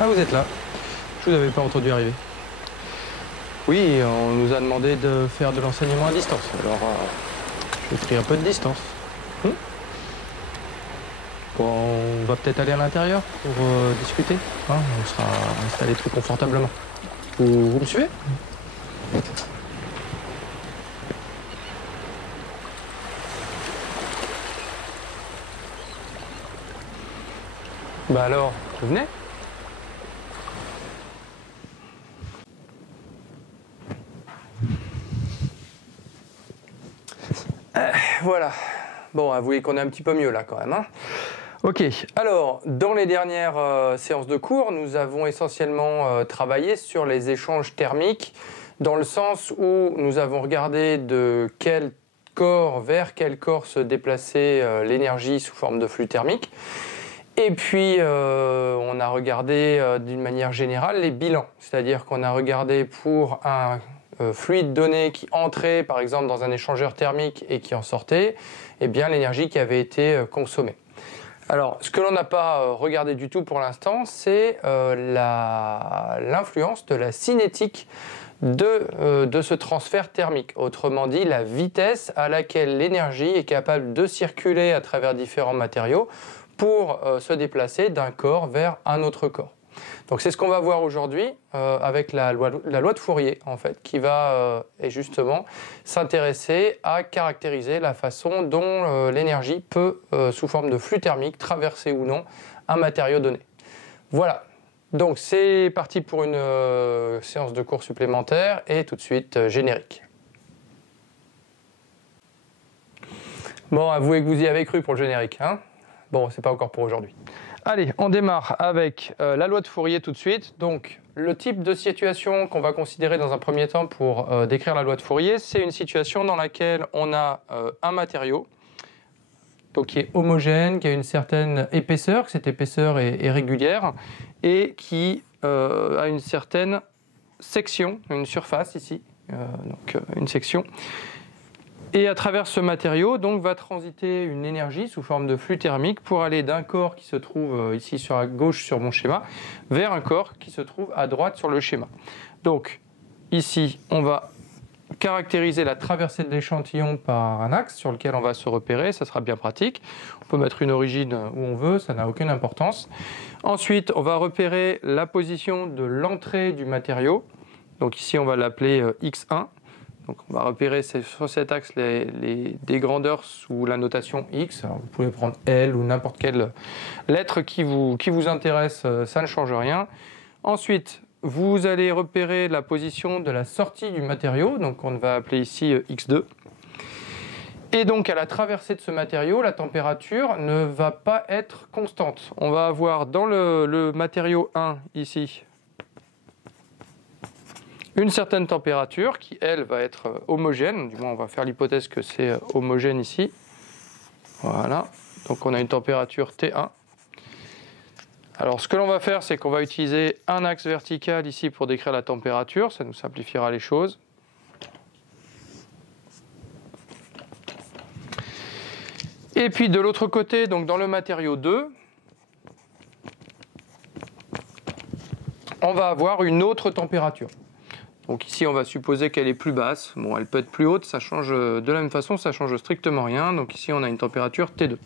Ah, vous êtes là. Je vous avais pas entendu arriver. Oui, on nous a demandé de faire de l'enseignement à distance. Alors, je vais pris un peu de distance. Bon, on va peut-être aller à l'intérieur pour discuter. Hein, on sera installé très confortablement. Vous me suivez? Bah alors, vous venez? Voilà. Bon, avouez qu'on est un petit peu mieux là quand même. Hein. Ok, alors dans les dernières séances de cours, nous avons essentiellement travaillé sur les échanges thermiques dans le sens où nous avons regardé de quel corps vers quel corps se déplaçait l'énergie sous forme de flux thermique. Et puis on a regardé d'une manière générale les bilans, c'est-à-dire qu'on a regardé pour un fluide donné qui entrait par exemple dans un échangeur thermique et qui en sortait, eh bien l'énergie qui avait été consommée. Alors, ce que l'on n'a pas regardé du tout pour l'instant, c'est l'influence de la cinétique de ce transfert thermique. Autrement dit, la vitesse à laquelle l'énergie est capable de circuler à travers différents matériaux pour se déplacer d'un corps vers un autre corps. Donc c'est ce qu'on va voir aujourd'hui avec la loi de Fourier, en fait, qui va justement s'intéresser à caractériser la façon dont l'énergie peut, sous forme de flux thermique, traverser ou non un matériau donné. Voilà, donc c'est parti pour une séance de cours supplémentaire et tout de suite générique. Bon, avouez que vous y avez cru pour le générique, hein? Bon, c'est pas encore pour aujourd'hui. Allez, on démarre avec la loi de Fourier tout de suite. Donc, le type de situation qu'on va considérer dans un premier temps pour décrire la loi de Fourier, c'est une situation dans laquelle on a un matériau donc, qui est homogène, qui a une certaine épaisseur, que cette épaisseur est régulière, et qui a une certaine section, une surface ici, donc une section. Et à travers ce matériau, donc, va transiter une énergie sous forme de flux thermique pour aller d'un corps qui se trouve ici sur la gauche sur mon schéma, vers un corps qui se trouve à droite sur le schéma. Donc ici, on va caractériser la traversée de l'échantillon par un axe sur lequel on va se repérer, ça sera bien pratique. On peut mettre une origine où on veut, ça n'a aucune importance. Ensuite, on va repérer la position de l'entrée du matériau. Donc ici, on va l'appeler X1. Donc on va repérer sur cet axe des grandeurs sous la notation X. Alors vous pouvez prendre L ou n'importe quelle lettre qui vous intéresse, ça ne change rien. Ensuite, vous allez repérer la position de la sortie du matériau, donc on va appeler ici X2. Et donc à la traversée de ce matériau, la température ne va pas être constante. On va avoir dans le matériau 1 ici une certaine température qui, elle, va être homogène. Du moins, on va faire l'hypothèse que c'est homogène ici. Voilà. Donc, on a une température T1. Alors, ce que l'on va faire, c'est qu'on va utiliser un axe vertical ici pour décrire la température. Ça nous simplifiera les choses. Et puis, de l'autre côté, donc dans le matériau 2, on va avoir une autre température. Donc ici, on va supposer qu'elle est plus basse. Bon, elle peut être plus haute, ça change de la même façon, ça change strictement rien. Donc ici, on a une température T2.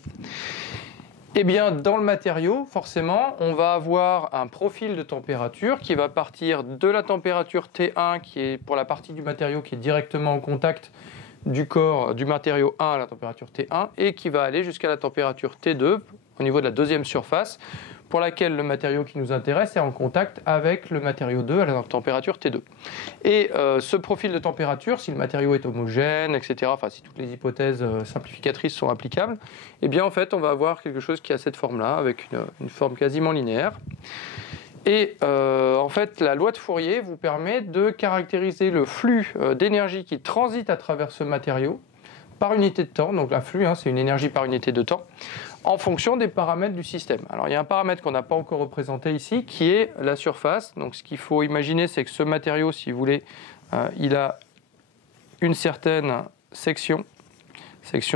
Eh bien, dans le matériau, forcément, on va avoir un profil de température qui va partir de la température T1, qui est pour la partie du matériau qui est directement en contact du corps du matériau 1 à la température T1, et qui va aller jusqu'à la température T2 au niveau de la deuxième surface, pour laquelle le matériau qui nous intéresse est en contact avec le matériau 2 à la température T2. Et ce profil de température, si le matériau est homogène, etc., enfin si toutes les hypothèses simplificatrices sont applicables, eh bien en fait on va avoir quelque chose qui a cette forme-là, avec une forme quasiment linéaire. Et en fait la loi de Fourier vous permet de caractériser le flux d'énergie qui transite à travers ce matériau par unité de temps, donc la flux, c'est une énergie par unité de temps, en fonction des paramètres du système. Alors il y a un paramètre qu'on n'a pas encore représenté ici, qui est la surface. Donc ce qu'il faut imaginer, c'est que ce matériau, si vous voulez, il a une certaine section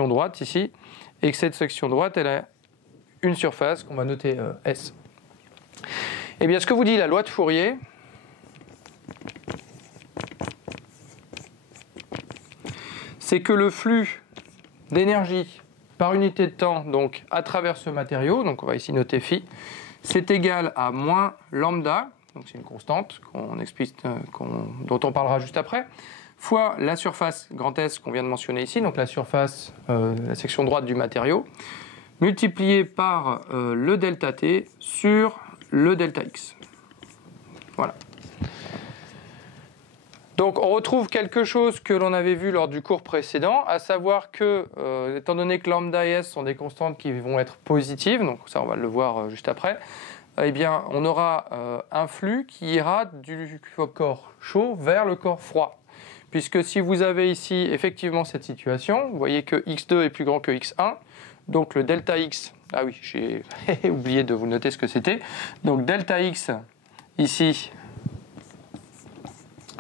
droite ici, et que cette section droite, elle a une surface qu'on va noter S. Eh bien, ce que vous dit la loi de Fourier, c'est que le flux d'énergie par unité de temps, donc à travers ce matériau, donc on va ici noter phi, c'est égal à moins lambda, donc c'est une constante dont on parlera juste après, fois la surface grand S qu'on vient de mentionner ici, donc la surface, la section droite du matériau, multiplié par le delta T sur le delta X. Voilà. Donc on retrouve quelque chose que l'on avait vu lors du cours précédent, à savoir que, étant donné que lambda et S sont des constantes qui vont être positives, donc ça on va le voir juste après, eh bien on aura un flux qui ira du corps chaud vers le corps froid. Puisque si vous avez ici effectivement cette situation, vous voyez que x2 est plus grand que x1, donc le delta x, ah oui, j'ai oublié de vous noter ce que c'était, donc delta x ici,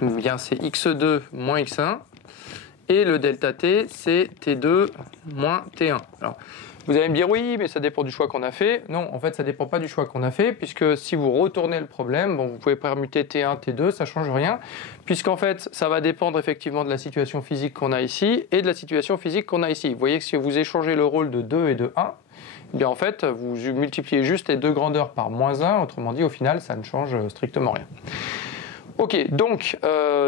eh bien c'est x2 moins x1, et le delta t c'est t2 moins t1. Alors, vous allez me dire oui, mais ça dépend du choix qu'on a fait. Non, en fait, ça ne dépend pas du choix qu'on a fait, puisque si vous retournez le problème, bon, vous pouvez permuter T1, T2, ça ne change rien, puisqu'en fait, ça va dépendre effectivement de la situation physique qu'on a ici et de la situation physique qu'on a ici. Vous voyez que si vous échangez le rôle de 2 et de 1, eh bien en fait, vous multipliez juste les deux grandeurs par moins 1, autrement dit, au final, ça ne change strictement rien. Ok, donc,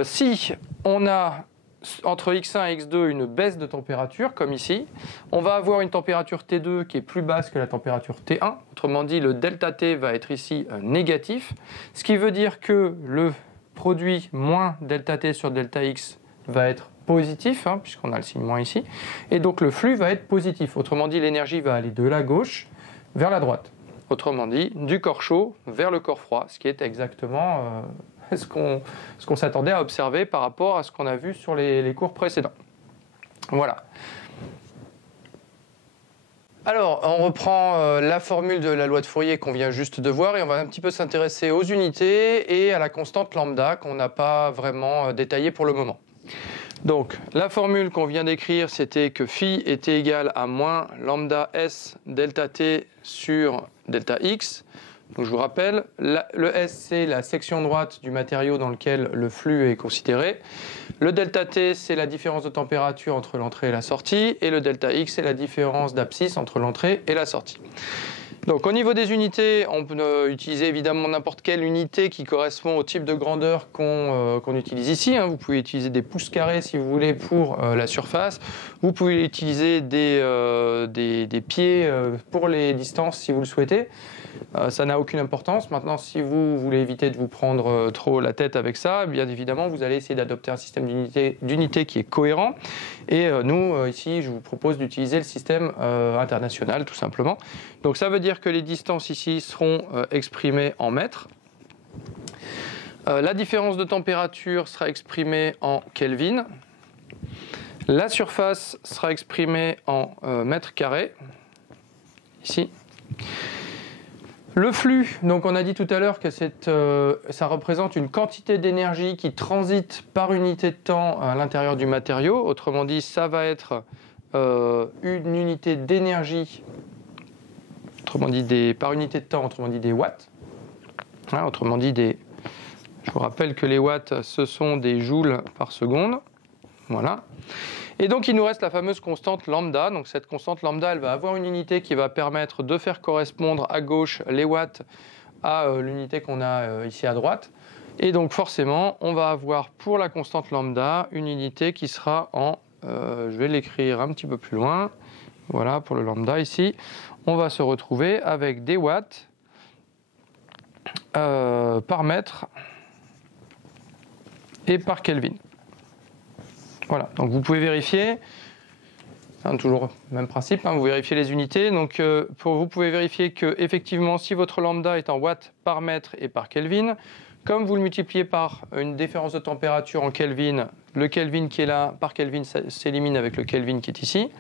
si on a entre x1 et x2 une baisse de température, comme ici, on va avoir une température T2 qui est plus basse que la température T1. Autrement dit, le delta T va être ici négatif, ce qui veut dire que le produit moins delta T sur delta X va être positif, puisqu'on a le signe moins ici, et donc le flux va être positif. Autrement dit, l'énergie va aller de la gauche vers la droite. Autrement dit, du corps chaud vers le corps froid, ce qui est exactement ce qu'on s'attendait à observer par rapport à ce qu'on a vu sur les cours précédents. Voilà. Alors, on reprend la formule de la loi de Fourier qu'on vient juste de voir et on va un petit peu s'intéresser aux unités et à la constante lambda qu'on n'a pas vraiment détaillée pour le moment. Donc, la formule qu'on vient d'écrire, c'était que phi était égal à moins lambda s delta t sur delta x. Donc je vous rappelle, le S c'est la section droite du matériau dans lequel le flux est considéré. Le delta T c'est la différence de température entre l'entrée et la sortie. Et le delta X c'est la différence d'abscisse entre l'entrée et la sortie. Donc au niveau des unités, on peut utiliser évidemment n'importe quelle unité qui correspond au type de grandeur qu'on utilise ici. Vous pouvez utiliser des pouces carrés si vous voulez pour la surface. Vous pouvez utiliser des pieds pour les distances si vous le souhaitez. Ça n'a aucune importance. Maintenant, si vous voulez éviter de vous prendre trop la tête avec ça, bien évidemment, vous allez essayer d'adopter un système d'unité qui est cohérent. Et nous, ici, je vous propose d'utiliser le système international, tout simplement. Donc, ça veut dire que les distances ici seront exprimées en mètres. La différence de température sera exprimée en Kelvin. La surface sera exprimée en mètres carrés, ici. Le flux, donc on a dit tout à l'heure que ça représente une quantité d'énergie qui transite par unité de temps à l'intérieur du matériau. Autrement dit, ça va être une unité d'énergie, par unité de temps, autrement dit des watts. Autrement dit, je vous rappelle que les watts, ce sont des joules par seconde. Voilà. Et donc il nous reste la fameuse constante lambda. Donc cette constante lambda, elle va avoir une unité qui va permettre de faire correspondre à gauche les watts à l'unité qu'on a ici à droite. Et donc forcément, on va avoir pour la constante lambda une unité qui sera en, je vais l'écrire un petit peu plus loin, voilà pour le lambda ici, on va se retrouver avec des watts par mètre et par Kelvin. Voilà, donc vous pouvez vérifier, toujours le même principe, vous vérifiez les unités. Donc vous pouvez vérifier que effectivement, si votre lambda est en watts par mètre et par Kelvin, comme vous le multipliez par une différence de température en Kelvin, le Kelvin qui est là par Kelvin s'élimine avec le Kelvin qui est ici.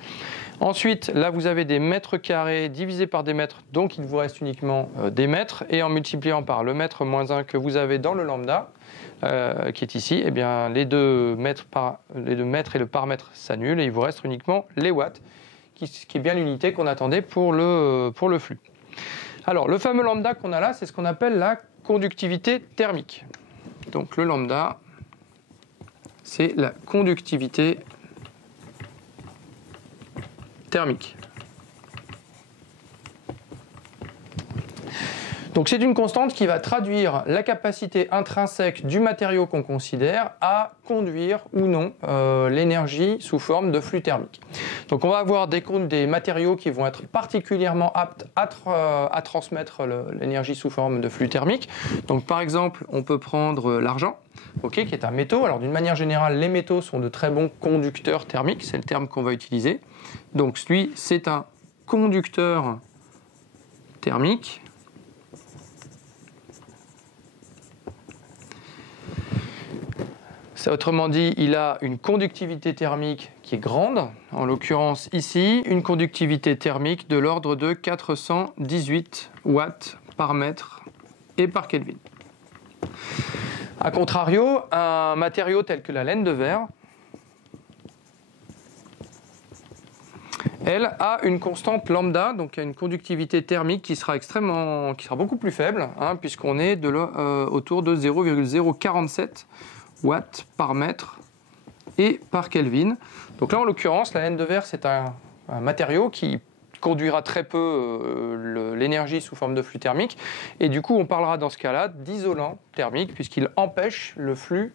Ensuite, là vous avez des mètres carrés divisés par des mètres, donc il vous reste uniquement des mètres. Et en multipliant par le mètre moins 1 que vous avez dans le lambda, qui est ici, eh bien, les deux mètres et le par mètre s'annulent et il vous reste uniquement les watts, qui est bien l'unité qu'on attendait pour le flux. Alors, le fameux lambda qu'on a là, c'est ce qu'on appelle la conductivité thermique. Donc le lambda, c'est la conductivité thermique. Donc c'est une constante qui va traduire la capacité intrinsèque du matériau qu'on considère à conduire ou non l'énergie sous forme de flux thermique. Donc on va avoir des matériaux qui vont être particulièrement aptes à transmettre l'énergie sous forme de flux thermique. Donc par exemple, on peut prendre l'argent, qui est un métaux. Alors d'une manière générale, les métaux sont de très bons conducteurs thermiques, c'est le terme qu'on va utiliser. Donc lui, c'est un conducteur thermique. Autrement dit, il a une conductivité thermique qui est grande, en l'occurrence ici, une conductivité thermique de l'ordre de 418 watts par mètre et par Kelvin. A contrario, un matériau tel que la laine de verre, elle a une constante lambda, donc une conductivité thermique qui sera beaucoup plus faible, puisqu'on est autour de 0,047 watts par mètre et par Kelvin. Donc là, en l'occurrence, la laine de verre, c'est un matériau qui conduira très peu l'énergie sous forme de flux thermique. Et du coup, on parlera dans ce cas-là d'isolant thermique, puisqu'il empêche le flux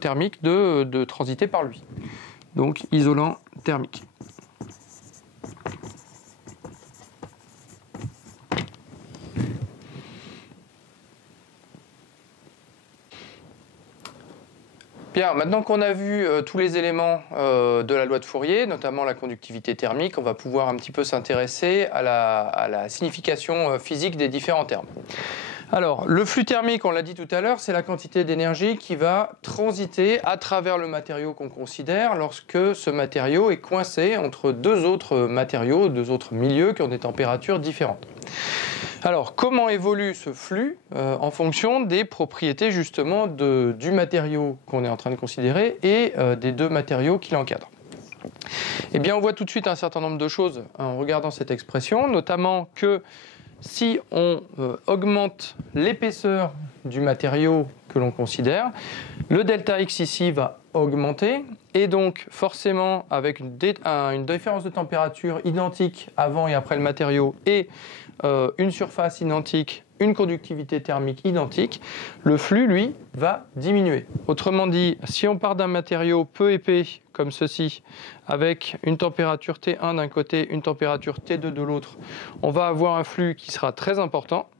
thermique de transiter par lui. Donc, isolant thermique. Bien, maintenant qu'on a vu tous les éléments de la loi de Fourier, notamment la conductivité thermique, on va pouvoir un petit peu s'intéresser à la signification physique des différents termes. Alors, le flux thermique, on l'a dit tout à l'heure, c'est la quantité d'énergie qui va transiter à travers le matériau qu'on considère lorsque ce matériau est coincé entre deux autres matériaux, deux autres milieux qui ont des températures différentes. Alors, comment évolue ce flux en fonction des propriétés justement du matériau qu'on est en train de considérer et des deux matériaux qui l'encadrent? Eh bien, on voit tout de suite un certain nombre de choses en regardant cette expression, notamment que si on augmente l'épaisseur du matériau que l'on considère, le delta X ici va augmenter et donc forcément avec une différence de température identique avant et après le matériau et une surface identique, une conductivité thermique identique, le flux, lui, va diminuer. Autrement dit, si on part d'un matériau peu épais, comme ceci, avec une température T1 d'un côté, une température T2 de l'autre, on va avoir un flux qui sera très important.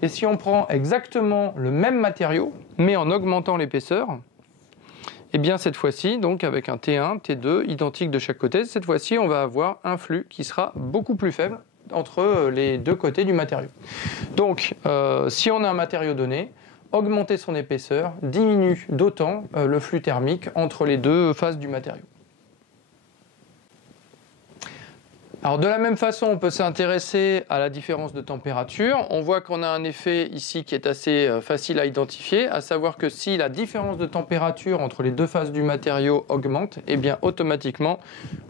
Et si on prend exactement le même matériau, mais en augmentant l'épaisseur, et bien cette fois-ci, donc avec un T1, T2 identique de chaque côté, cette fois-ci, on va avoir un flux qui sera beaucoup plus faible entre les deux côtés du matériau. Donc, si on a un matériau donné, augmenter son épaisseur diminue d'autant le flux thermique entre les deux faces du matériau. Alors de la même façon, on peut s'intéresser à la différence de température. On voit qu'on a un effet ici qui est assez facile à identifier, à savoir que si la différence de température entre les deux faces du matériau augmente, eh bien automatiquement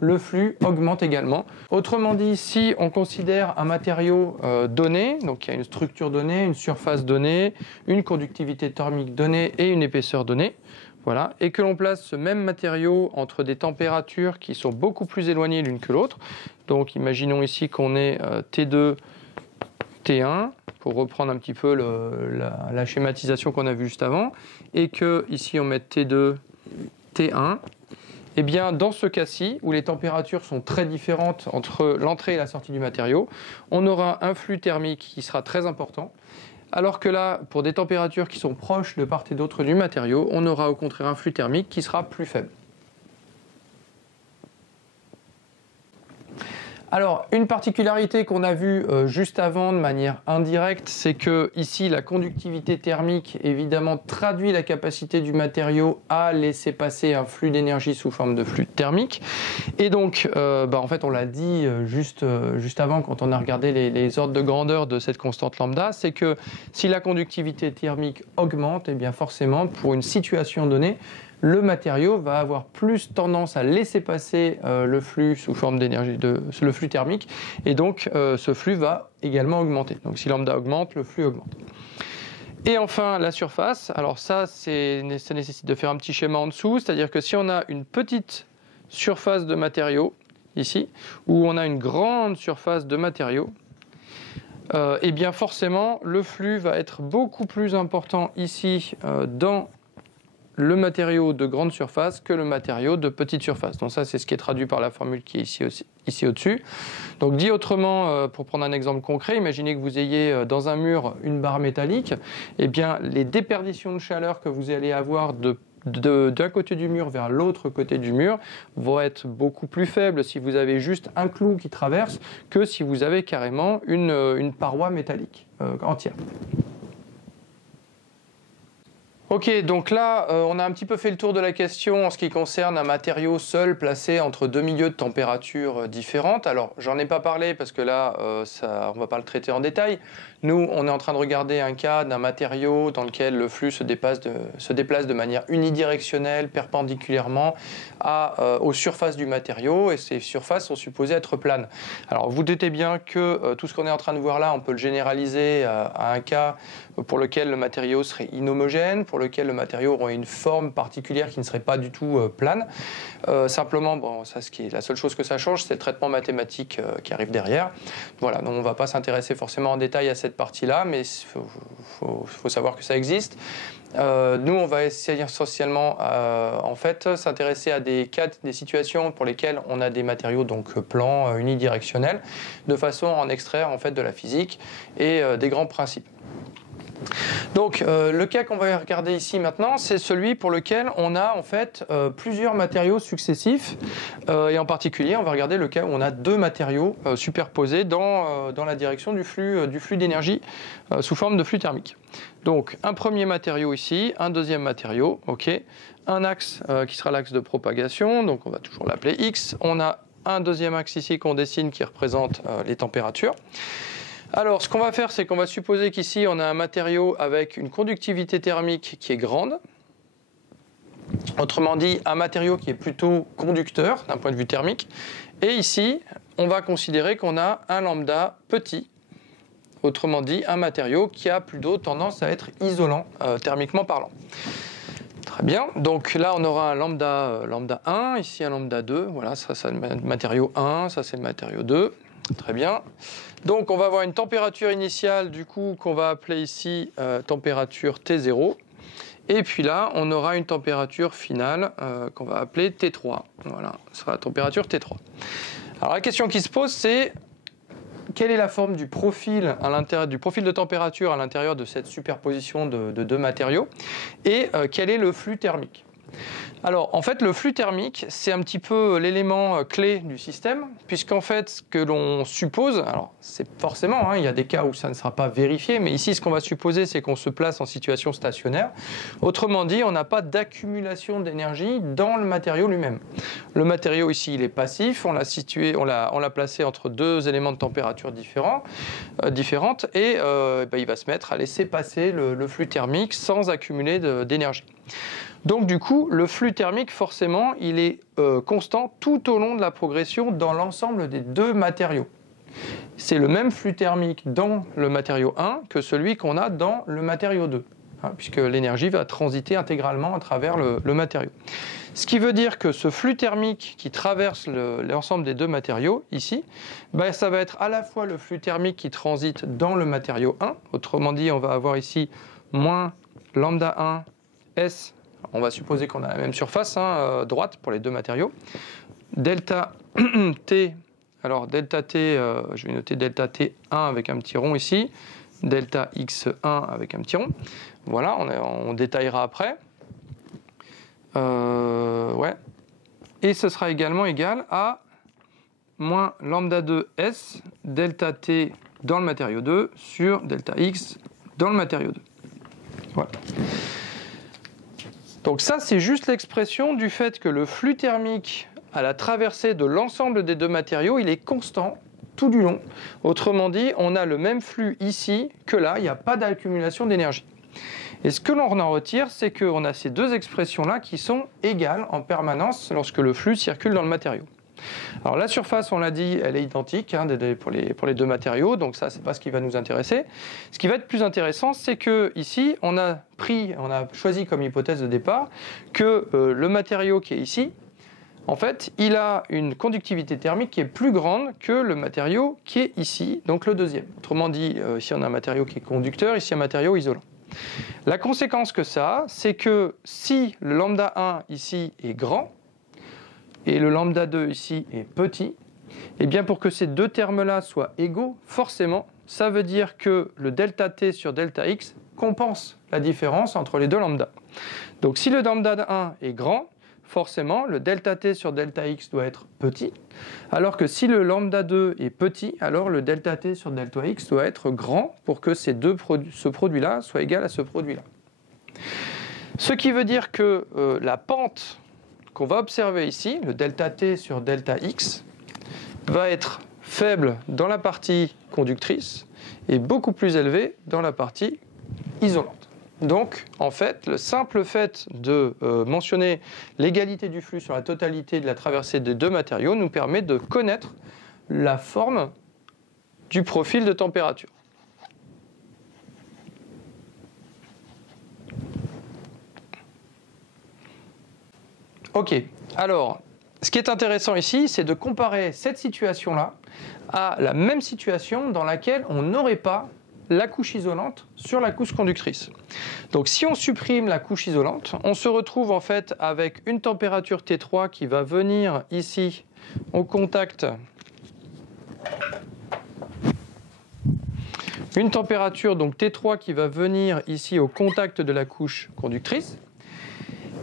le flux augmente également. Autrement dit, si on considère un matériau donné, donc il y a une structure donnée, une surface donnée, une conductivité thermique donnée et une épaisseur donnée, voilà, et que l'on place ce même matériau entre des températures qui sont beaucoup plus éloignées l'une que l'autre. Donc imaginons ici qu'on ait T2, T1, pour reprendre un petit peu la schématisation qu'on a vue juste avant, et que ici on met T2, T1. Eh bien, dans ce cas-ci, où les températures sont très différentes entre l'entrée et la sortie du matériau, on aura un flux thermique qui sera très important. Alors que là, pour des températures qui sont proches de part et d'autre du matériau, on aura au contraire un flux thermique qui sera plus faible. Alors, une particularité qu'on a vue juste avant de manière indirecte, c'est que ici, la conductivité thermique, évidemment, traduit la capacité du matériau à laisser passer un flux d'énergie sous forme de flux thermique. Et donc, en fait, on l'a dit juste avant quand on a regardé les ordres de grandeur de cette constante lambda, c'est que si la conductivité thermique augmente, eh bien forcément, pour une situation donnée, le matériau va avoir plus tendance à laisser passer le flux sous forme d'énergie, le flux thermique, et donc ce flux va également augmenter. Donc si lambda augmente, le flux augmente. Et enfin, la surface. Alors ça nécessite de faire un petit schéma en dessous, c'est-à-dire que si on a une petite surface de matériaux, ici, ou on a une grande surface de matériaux, et bien forcément, le flux va être beaucoup plus important ici dans le matériau de grande surface que le matériau de petite surface. Donc ça, c'est ce qui est traduit par la formule qui est ici au-dessus. Donc dit autrement, pour prendre un exemple concret, imaginez que vous ayez dans un mur une barre métallique, et bien les déperditions de chaleur que vous allez avoir d'un côté du mur vers l'autre côté du mur vont être beaucoup plus faibles si vous avez juste un clou qui traverse que si vous avez carrément une paroi métallique entière. Ok, donc là, on a un petit peu fait le tour de la question en ce qui concerne un matériau seul placé entre deux milieux de température différentes. Alors, j'en ai pas parlé parce que là, on va pas le traiter en détail. Nous, on est en train de regarder un cas d'un matériau dans lequel le flux se déplace de manière unidirectionnelle, perpendiculairement aux surfaces du matériau, et ces surfaces sont supposées être planes. Alors, vous doutez bien que tout ce qu'on est en train de voir là, on peut le généraliser à un cas pour lequel le matériau serait inhomogène, pour lequel le matériau aurait une forme particulière qui ne serait pas du tout plane. Simplement, bon, ça, la seule chose que ça change, c'est le traitement mathématique qui arrive derrière. Voilà, donc on ne va pas s'intéresser forcément en détail à cette partie-là, mais il faut savoir que ça existe. Nous, on va essayer essentiellement en fait, s'intéresser à des situations pour lesquelles on a des matériaux donc plans, unidirectionnels, de façon à en extraire en fait de la physique et des grands principes. Donc le cas qu'on va regarder ici maintenant, c'est celui pour lequel on a en fait plusieurs matériaux successifs et en particulier on va regarder le cas où on a deux matériaux superposés dans la direction du flux d'énergie sous forme de flux thermique. Donc un premier matériau ici, un deuxième matériau, ok, un axe qui sera l'axe de propagation, donc on va toujours l'appeler X, on a un deuxième axe ici qu'on dessine qui représente les températures. Alors, ce qu'on va faire, c'est qu'on va supposer qu'ici, on a un matériau avec une conductivité thermique qui est grande. Autrement dit, un matériau qui est plutôt conducteur d'un point de vue thermique. Et ici, on va considérer qu'on a un lambda petit. Autrement dit, un matériau qui a plutôt tendance à être isolant, thermiquement parlant. Très bien. Donc là, on aura un lambda 1, ici un lambda 2. Voilà, ça c'est le matériau 1, ça c'est le matériau 2. Très bien. Donc on va avoir une température initiale du coup qu'on va appeler ici température T0. Et puis là, on aura une température finale qu'on va appeler T3. Voilà, ce sera la température T3. Alors la question qui se pose, c'est quelle est la forme du profil de température à l'intérieur de cette superposition de deux matériaux et quel est le flux thermique? Alors, en fait, le flux thermique, c'est un petit peu l'élément clé du système, puisqu'en fait, ce que l'on suppose, alors c'est forcément, il y a des cas où ça ne sera pas vérifié, mais ici, ce qu'on va supposer, c'est qu'on se place en situation stationnaire. Autrement dit, on n'a pas d'accumulation d'énergie dans le matériau lui-même. Le matériau ici, il est passif, on l'a placé entre deux éléments de température différentes, et il va se mettre à laisser passer le flux thermique sans accumuler d'énergie. Donc du coup, le flux thermique, forcément, il est constant tout au long de la progression dans l'ensemble des deux matériaux. C'est le même flux thermique dans le matériau 1 que celui qu'on a dans le matériau 2, puisque l'énergie va transiter intégralement à travers le matériau. Ce qui veut dire que ce flux thermique qui traverse l'ensemble des deux matériaux, ici, ça va être à la fois le flux thermique qui transite dans le matériau 1, autrement dit, on va avoir ici moins lambda 1 S. On va supposer qu'on a la même surface droite pour les deux matériaux. Delta T, alors delta T, je vais noter delta T1 avec un petit rond ici, delta X1 avec un petit rond. Voilà, on détaillera après. Ouais. Et ce sera également égal à moins lambda 2S, delta T dans le matériau 2 sur delta X dans le matériau 2. Voilà. Donc ça, c'est juste l'expression du fait que le flux thermique à la traversée de l'ensemble des deux matériaux, il est constant tout du long. Autrement dit, on a le même flux ici que là, il n'y a pas d'accumulation d'énergie. Et ce que l'on en retire, c'est qu'on a ces deux expressions-là qui sont égales en permanence lorsque le flux circule dans le matériau. Alors la surface, on l'a dit, elle est identique hein, pour les deux matériaux, donc ça, c'est pas ce qui va nous intéresser. Ce qui va être plus intéressant, c'est que ici, on a choisi comme hypothèse de départ que le matériau qui est ici, en fait, il a une conductivité thermique qui est plus grande que le matériau qui est ici, donc le deuxième. Autrement dit, ici on a un matériau qui est conducteur, ici un matériau isolant. La conséquence que ça a, c'est que si le lambda 1 ici est grand, et le lambda 2 ici est petit, et bien pour que ces deux termes-là soient égaux, forcément, ça veut dire que le delta t sur delta x compense la différence entre les deux lambdas. Donc si le lambda 1 est grand, forcément, le delta t sur delta x doit être petit, alors que si le lambda 2 est petit, alors le delta t sur delta x doit être grand pour que ce produit-là soit égal à ce produit-là. Ce qui veut dire que la pente qu'on va observer ici, le delta t sur delta x, va être faible dans la partie conductrice et beaucoup plus élevé dans la partie isolante. Donc, en fait, le simple fait de mentionner l'égalité du flux sur la totalité de la traversée des deux matériaux nous permet de connaître la forme du profil de température. Ok, alors, ce qui est intéressant ici, c'est de comparer cette situation-là à la même situation dans laquelle on n'aurait pas la couche isolante sur la couche conductrice. Donc si on supprime la couche isolante, on se retrouve en fait avec une température T3 qui va venir ici au contact, une température donc T3 qui va venir ici au contact de la couche conductrice,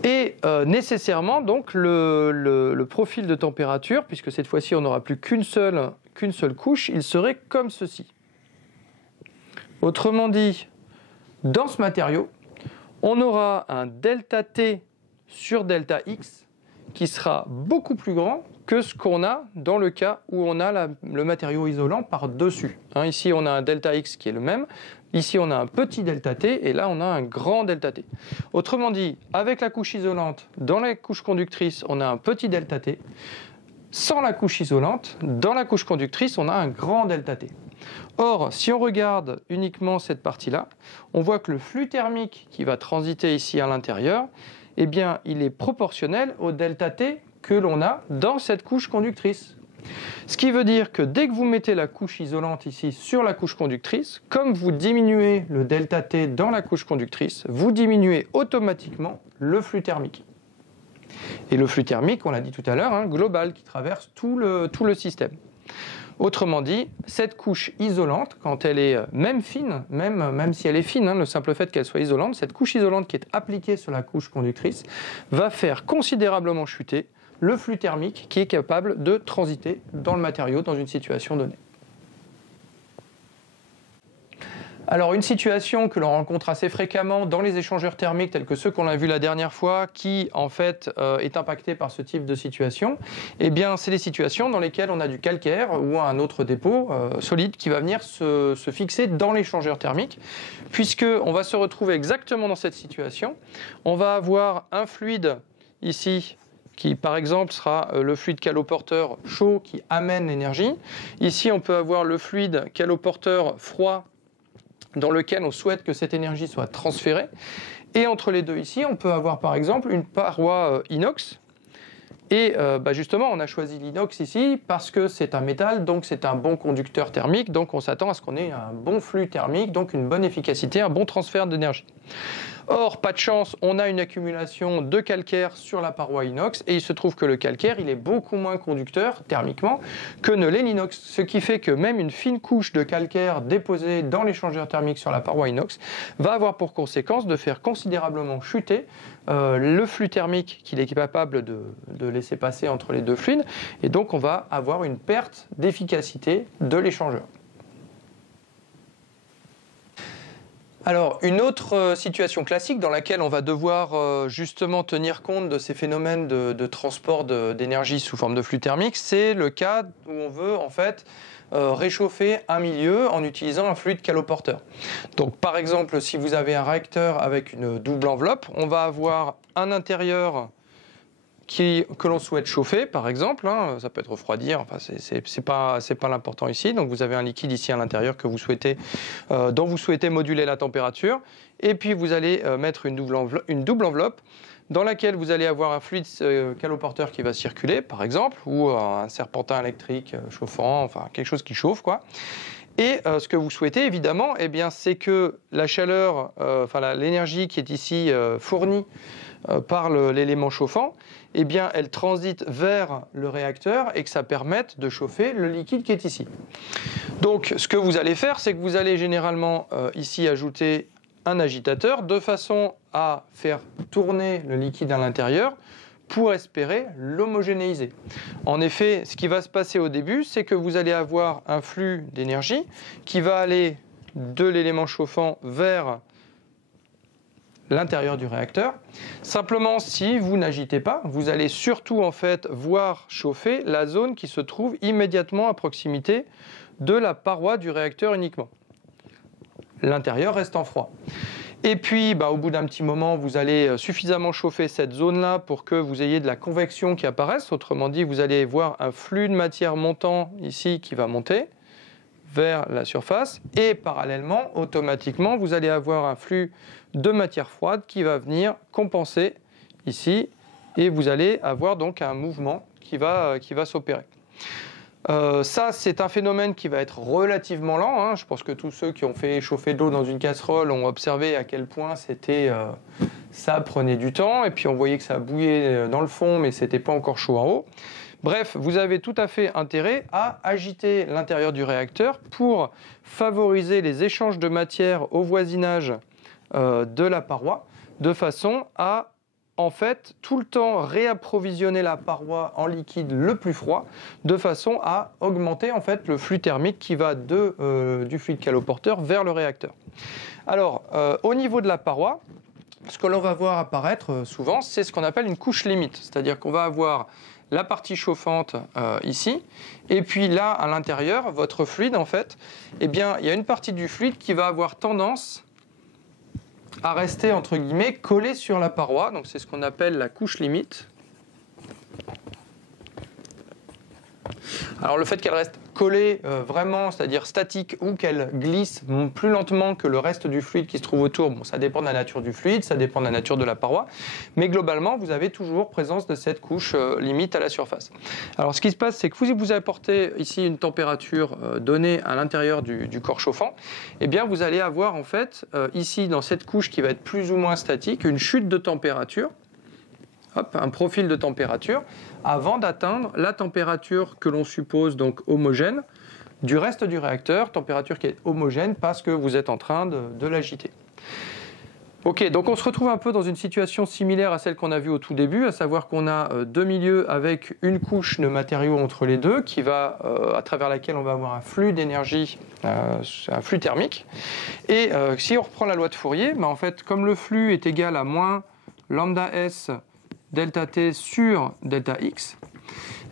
et nécessairement donc le profil de température, puisque cette fois-ci on n'aura plus qu'une seule couche, il serait comme ceci. Autrement dit, dans ce matériau, on aura un delta T sur delta X qui sera beaucoup plus grand que ce qu'on a dans le cas où on a le matériau isolant par-dessus. Ici, on a un delta X qui est le même. Ici, on a un petit delta T et là, on a un grand delta T. Autrement dit, avec la couche isolante, dans la couche conductrice, on a un petit delta T. Sans la couche isolante, dans la couche conductrice, on a un grand delta T. Or, si on regarde uniquement cette partie-là, on voit que le flux thermique qui va transiter ici à l'intérieur, eh bien, il est proportionnel au delta T que l'on a dans cette couche conductrice. Ce qui veut dire que dès que vous mettez la couche isolante ici sur la couche conductrice, comme vous diminuez le delta T dans la couche conductrice, vous diminuez automatiquement le flux thermique. Et le flux thermique, on l'a dit tout à l'heure, global, qui traverse tout le système. Autrement dit, cette couche isolante, quand elle est même fine, même si elle est fine, le simple fait qu'elle soit isolante, cette couche isolante qui est appliquée sur la couche conductrice va faire considérablement chuter le flux thermique qui est capable de transiter dans le matériau dans une situation donnée. Alors une situation que l'on rencontre assez fréquemment dans les échangeurs thermiques tels que ceux qu'on a vus la dernière fois, qui en fait est impacté par ce type de situation, eh bien c'est les situations dans lesquelles on a du calcaire ou un autre dépôt solide qui va venir se fixer dans l'échangeur thermique, puisqu'on va se retrouver exactement dans cette situation. On va avoir un fluide ici qui par exemple sera le fluide caloporteur chaud qui amène l'énergie. Ici on peut avoir le fluide caloporteur froid dans lequel on souhaite que cette énergie soit transférée. Et entre les deux ici, on peut avoir par exemple une paroi inox. Et justement, on a choisi l'inox ici parce que c'est un métal, donc c'est un bon conducteur thermique, donc on s'attend à ce qu'on ait un bon flux thermique, donc une bonne efficacité, un bon transfert d'énergie. Or, pas de chance, on a une accumulation de calcaire sur la paroi inox et il se trouve que le calcaire, il est beaucoup moins conducteur thermiquement que ne l'est l'inox, ce qui fait que même une fine couche de calcaire déposée dans l'échangeur thermique sur la paroi inox va avoir pour conséquence de faire considérablement chuter le flux thermique qu'il est capable de laisser passer entre les deux fluides et donc on va avoir une perte d'efficacité de l'échangeur. Alors, une autre situation classique dans laquelle on va devoir justement tenir compte de ces phénomènes de transport d'énergie sous forme de flux thermique, c'est le cas où on veut en fait réchauffer un milieu en utilisant un fluide caloporteur. Donc par exemple, si vous avez un réacteur avec une double enveloppe, on va avoir un intérieur que l'on souhaite chauffer, par exemple, hein, ça peut être refroidir, enfin, c'est pas l'important ici. Donc vous avez un liquide ici à l'intérieur que vous souhaitez, dont vous souhaitez moduler la température. Et puis vous allez mettre une double enveloppe dans laquelle vous allez avoir un fluide caloporteur qui va circuler, par exemple, ou un serpentin électrique chauffant, enfin quelque chose qui chauffe, quoi. Et ce que vous souhaitez, évidemment, eh bien, c'est que la chaleur, l'énergie qui est ici fournie par l'élément chauffant, eh bien, elle transite vers le réacteur et que ça permette de chauffer le liquide qui est ici. Donc, ce que vous allez faire, c'est que vous allez généralement ici ajouter un agitateur de façon à faire tourner le liquide à l'intérieur pour espérer l'homogénéiser. En effet, ce qui va se passer au début, c'est que vous allez avoir un flux d'énergie qui va aller de l'élément chauffant vers l'intérieur du réacteur. Simplement, si vous n'agitez pas, vous allez surtout en fait voir chauffer la zone qui se trouve immédiatement à proximité de la paroi du réacteur uniquement. L'intérieur restant froid. Et puis, au bout d'un petit moment, vous allez suffisamment chauffer cette zone-là pour que vous ayez de la convection qui apparaisse. Autrement dit, vous allez voir un flux de matière montant ici qui va monter vers la surface. Et parallèlement, automatiquement, vous allez avoir un flux de matière froide qui va venir compenser ici. Et vous allez avoir donc un mouvement qui va s'opérer. Ça, c'est un phénomène qui va être relativement lent. Hein. Je pense que tous ceux qui ont fait chauffer de l'eau dans une casserole ont observé à quel point ça prenait du temps. Et puis on voyait que ça bouillait dans le fond, mais c'était pas encore chaud en haut. Bref, vous avez tout à fait intérêt à agiter l'intérieur du réacteur pour favoriser les échanges de matière au voisinage de la paroi, de façon à en fait, tout le temps réapprovisionner la paroi en liquide le plus froid, de façon à augmenter en fait le flux thermique qui va du fluide caloporteur vers le réacteur. Alors, au niveau de la paroi, ce que l'on va voir apparaître souvent, c'est ce qu'on appelle une couche limite, c'est-à-dire qu'on va avoir la partie chauffante ici, et puis là, à l'intérieur, votre fluide, en fait, eh bien, il y a une partie du fluide qui va avoir tendance à rester, entre guillemets, collé sur la paroi. Donc c'est ce qu'on appelle la couche limite. Alors le fait qu'elle reste collée vraiment, c'est-à-dire statique, ou qu'elle glisse plus lentement que le reste du fluide qui se trouve autour, bon, ça dépend de la nature du fluide, ça dépend de la nature de la paroi, mais globalement, vous avez toujours présence de cette couche limite à la surface. Alors ce qui se passe, c'est que vous apportez ici une température donnée à l'intérieur du corps chauffant, eh bien vous allez avoir en fait, ici dans cette couche qui va être plus ou moins statique, une chute de température, un profil de température, avant d'atteindre la température que l'on suppose donc homogène du reste du réacteur, température qui est homogène parce que vous êtes en train de l'agiter. Ok, donc on se retrouve un peu dans une situation similaire à celle qu'on a vue au tout début, à savoir qu'on a deux milieux avec une couche de matériaux entre les deux, qui va, à travers laquelle on va avoir un flux d'énergie, un flux thermique. Et si on reprend la loi de Fourier, en fait, comme le flux est égal à moins lambda S delta t sur delta x,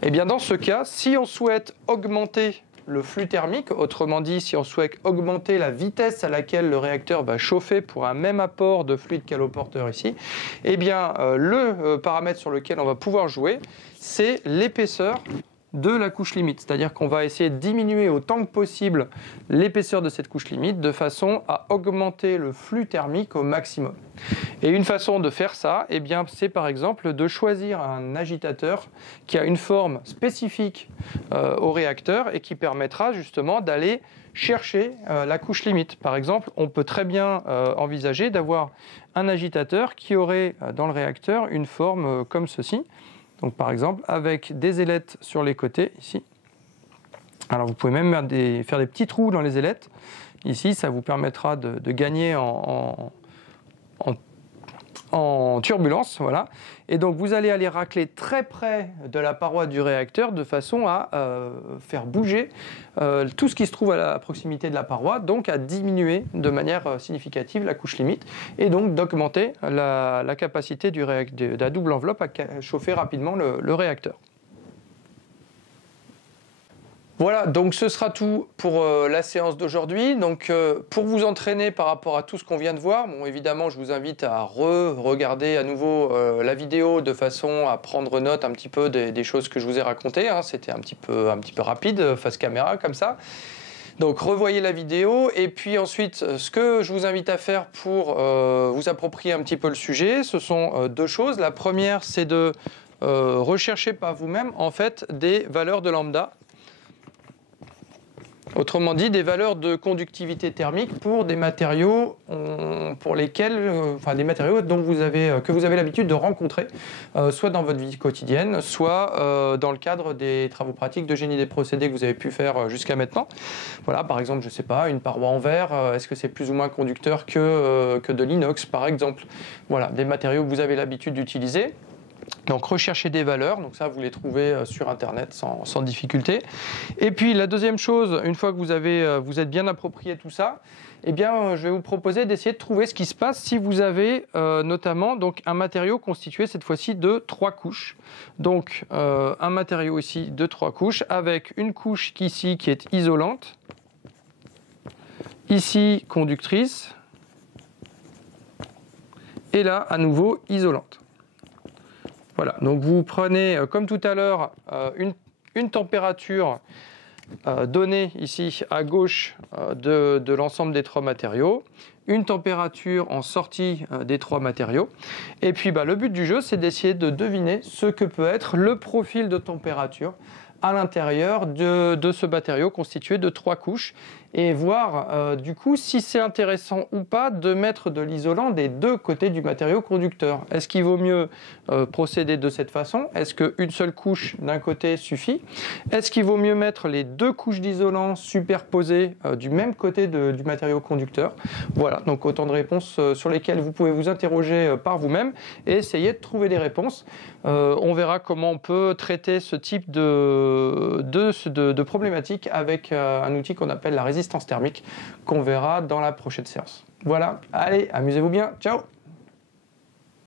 et bien dans ce cas, si on souhaite augmenter le flux thermique, autrement dit, si on souhaite augmenter la vitesse à laquelle le réacteur va chauffer pour un même apport de fluide caloporteur ici, eh bien le paramètre sur lequel on va pouvoir jouer, c'est l'épaisseur de la couche limite. C'est-à-dire qu'on va essayer de diminuer autant que possible l'épaisseur de cette couche limite de façon à augmenter le flux thermique au maximum. Et une façon de faire ça, eh bien, c'est par exemple de choisir un agitateur qui a une forme spécifique au réacteur et qui permettra justement d'aller chercher la couche limite. Par exemple, on peut très bien envisager d'avoir un agitateur qui aurait dans le réacteur une forme comme ceci. Donc par exemple avec des ailettes sur les côtés ici. Alors vous pouvez même faire des petits trous dans les ailettes. Ici, ça vous permettra de gagner en turbulence, voilà. Et donc vous allez aller racler très près de la paroi du réacteur de façon à faire bouger tout ce qui se trouve à proximité de la paroi, donc à diminuer de manière significative la couche limite et donc d'augmenter la capacité de la double enveloppe à chauffer rapidement le réacteur. Voilà, donc ce sera tout pour la séance d'aujourd'hui. Donc pour vous entraîner par rapport à tout ce qu'on vient de voir, bon évidemment je vous invite à regarder à nouveau la vidéo de façon à prendre note un petit peu des choses que je vous ai racontées. Hein. C'était un petit peu rapide face caméra comme ça. Donc revoyez la vidéo et puis ensuite ce que je vous invite à faire pour vous approprier un petit peu le sujet, ce sont deux choses. La première c'est de rechercher par vous-même en fait des valeurs de lambda. Autrement dit, des valeurs de conductivité thermique pour des matériaux pour lesquels, des matériaux que vous avez l'habitude de rencontrer, soit dans votre vie quotidienne, soit dans le cadre des travaux pratiques de génie des procédés que vous avez pu faire jusqu'à maintenant. Voilà, par exemple, je ne sais pas, une paroi en verre, est-ce que c'est plus ou moins conducteur que de l'inox, par exemple? Voilà, des matériaux que vous avez l'habitude d'utiliser. Donc recherchez des valeurs, donc ça vous les trouvez sur internet sans difficulté. Et puis la deuxième chose, une fois que vous êtes bien approprié tout ça, eh bien je vais vous proposer d'essayer de trouver ce qui se passe si vous avez notamment donc, un matériau constitué cette fois-ci de 3 couches. Donc un matériau ici de 3 couches avec une couche ici qui est isolante, ici conductrice, et là à nouveau isolante. Voilà, donc vous prenez, comme tout à l'heure, une température donnée ici à gauche de l'ensemble des 3 matériaux, une température en sortie des 3 matériaux, et puis le but du jeu, c'est d'essayer de deviner ce que peut être le profil de température à l'intérieur de ce matériau constitué de 3 couches et voir du coup si c'est intéressant ou pas de mettre de l'isolant des deux côtés du matériau conducteur. Est-ce qu'il vaut mieux procéder de cette façon? Est-ce qu'une seule couche d'un côté suffit? Est-ce qu'il vaut mieux mettre les 2 couches d'isolant superposées du même côté du matériau conducteur? Voilà, donc autant de réponses sur lesquelles vous pouvez vous interroger par vous-même et essayer de trouver des réponses. On verra comment on peut traiter ce type de problématique avec un outil qu'on appelle la résistance thermique, qu'on verra dans la prochaine séance. Voilà, allez, amusez-vous bien, ciao!